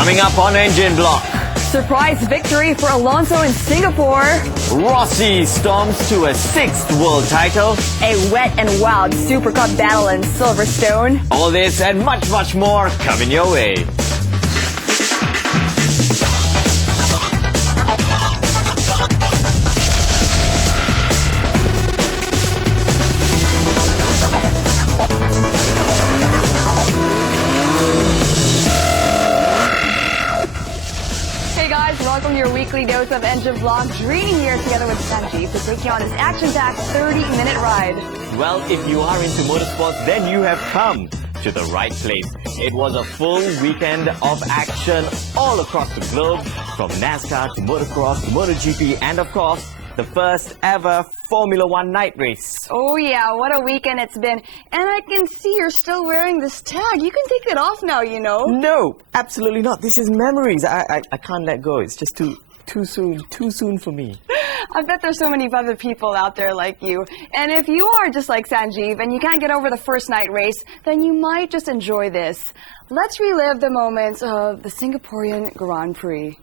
Coming up on Engine Block. Surprise victory for Alonso in Singapore. Rossi storms to a 6th world title. A wet and wild Super Cup battle in Silverstone. All this and much, much more coming your way. Welcome to your weekly dose of Engine Block. Dreaming here together with Sanjeev to take you on this action-packed 30-minute ride. Well, if you are into motorsports, then you have come to the right place. It was a full weekend of action all across the globe, from NASCAR to motocross to MotoGP, and of course, the first ever Formula One night race. Oh yeah, what a weekend it's been. And I can see you're still wearing this tag. You can take it off now, you know. No, absolutely not. This is memories. I can't let go. It's just too soon for me. I bet there's so many other people out there like you. And if you are just like Sanjeev and you can't get over the first night race, then you might just enjoy this. Let's relive the moments of the Singaporean Grand Prix.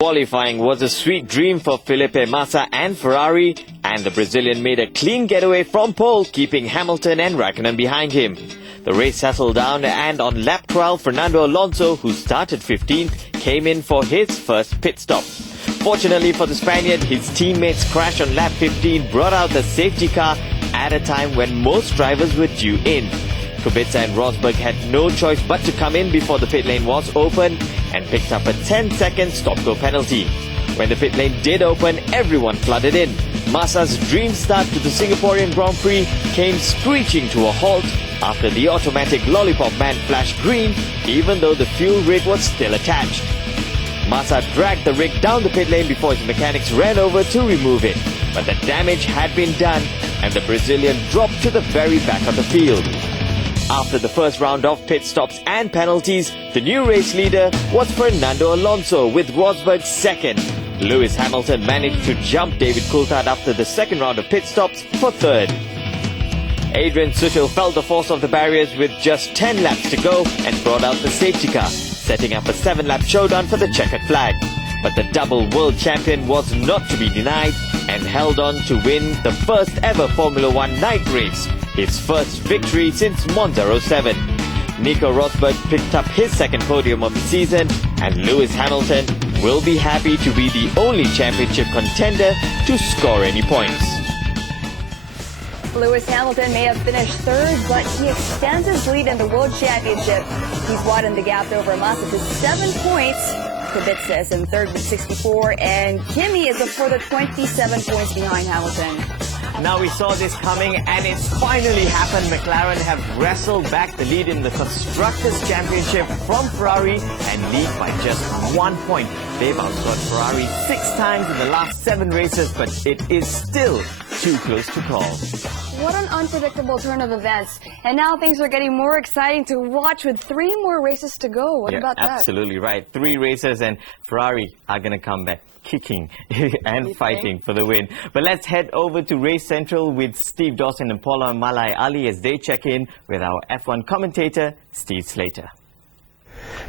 Qualifying was a sweet dream for Felipe Massa and Ferrari, and the Brazilian made a clean getaway from pole, keeping Hamilton and Raikkonen behind him. The race settled down, and on lap 12, Fernando Alonso, who started 15th, came in for his first pit stop. Fortunately for the Spaniard, his teammates' crash on lap 15 brought out the safety car at a time when most drivers were due in. Kubica and Rosberg had no choice but to come in before the pit lane was open and picked up a 10-second stop-go penalty. When the pit lane did open, everyone flooded in. Massa's dream start to the Singaporean Grand Prix came screeching to a halt after the automatic lollipop man flashed green, even though the fuel rig was still attached. Massa dragged the rig down the pit lane before his mechanics ran over to remove it, but the damage had been done and the Brazilian dropped to the very back of the field. After the first round of pit stops and penalties, the new race leader was Fernando Alonso with Rosberg second. Lewis Hamilton managed to jump David Coulthard after the second round of pit stops for third. Adrian Sutil felt the force of the barriers with just 10 laps to go and brought out the safety car, setting up a 7-lap showdown for the checkered flag. But the double world champion was not to be denied and held on to win the first ever Formula One night race, his first victory since Monza 07. Nico Rosberg picked up his second podium of the season, and Lewis Hamilton will be happy to be the only championship contender to score any points. Lewis Hamilton may have finished third, but he extends his lead in the World Championship. He's widened the gap over Massa to 7 points. Kubica is in third with 64, and Kimi is a further 27 points behind Hamilton. Now we saw this coming and it's finally happened. McLaren have wrestled back the lead in the Constructors' Championship from Ferrari and lead by just 1 point. They've outscored Ferrari 6 times in the last 7 races, but it is still too close to call. What an unpredictable turn of events. And now things are getting more exciting to watch with 3 more races to go. What about that? Absolutely right. 3 races and Ferrari are going to come back kicking and fighting for the win. But let's head over to Race Central with Steve Dawson and Paula Malai Ali as they check in with our F1 commentator, Steve Slater.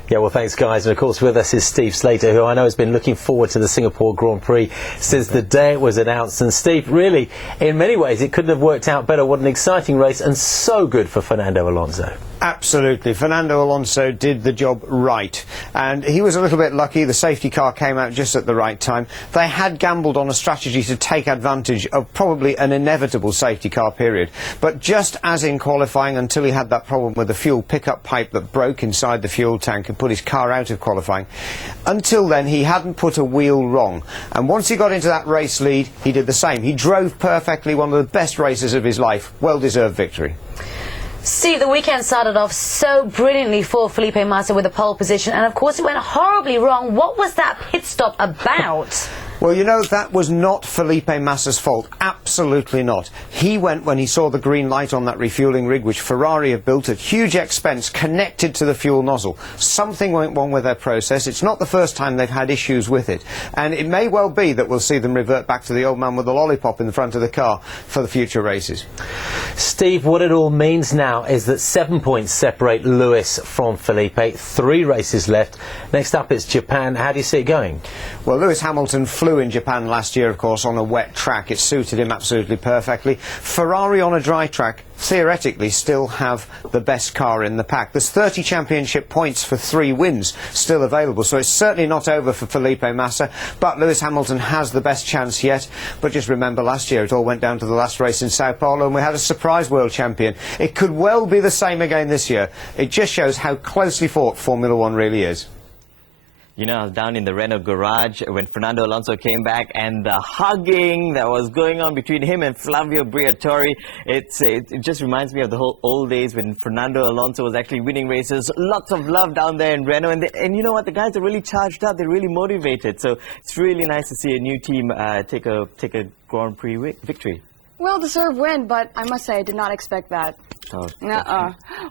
Yeah, well, thanks, guys. And of course, with us is Steve Slater, who I know has been looking forward to the Singapore Grand Prix since the day it was announced. And Steve, really, in many ways, it couldn't have worked out better. What an exciting race, and so good for Fernando Alonso. Absolutely. Fernando Alonso did the job right, and he was a little bit lucky. The safety car came out just at the right time. They had gambled on a strategy to take advantage of probably an inevitable safety car period, but just as in qualifying, until he had that problem with the fuel pickup pipe that broke inside the fuel tank and put his car out of qualifying, until then he hadn't put a wheel wrong, and once he got into that race lead, he did the same. He drove perfectly, one of the best races of his life. Well-deserved victory. See, the weekend started off so brilliantly for Felipe Massa with a pole position, and of course it went horribly wrong. What was that pit stop about? Well, you know, that was not Felipe Massa's fault. Absolutely not. He went when he saw the green light on that refuelling rig, which Ferrari have built at huge expense, connected to the fuel nozzle. Something went wrong with their process. It's not the first time they've had issues with it. And it may well be that we'll see them revert back to the old man with the lollipop in the front of the car for the future races. Steve, what it all means now is that 7 points separate Lewis from Felipe. 3 races left. Next up it's Japan. How do you see it going? Well, Lewis Hamilton flew in Japan last year, of course, on a wet track. It suited him absolutely perfectly. Ferrari on a dry track theoretically still have the best car in the pack. There's 30 championship points for 3 wins still available, so it's certainly not over for Felipe Massa, but Lewis Hamilton has the best chance yet. But just remember, last year it all went down to the last race in Sao Paulo and we had a surprise world champion. It could well be the same again this year. It just shows how closely fought Formula One really is. You know, I was down in the Renault garage when Fernando Alonso came back, and the hugging that was going on between him and Flavio Briatore, it just reminds me of the whole old days when Fernando Alonso was actually winning races. Lots of love down there in Renault, and you know what, the guys are really charged up, they're really motivated, so it's really nice to see a new team take a Grand Prix victory. Well-deserved win, but I must say I did not expect that. Oh,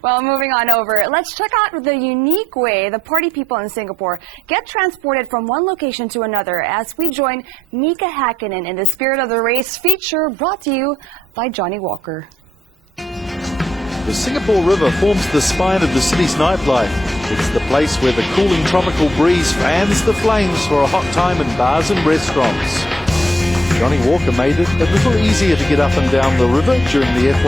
Well, moving on over, let's check out the unique way the party people in Singapore get transported from one location to another as we join Mika Hakkinen in the Spirit of the Race feature brought to you by Johnny Walker. The Singapore River forms the spine of the city's nightlife. It's the place where the cooling tropical breeze fans the flames for a hot time in bars and restaurants. Johnny Walker made it a little easier to get up and down the river during the F1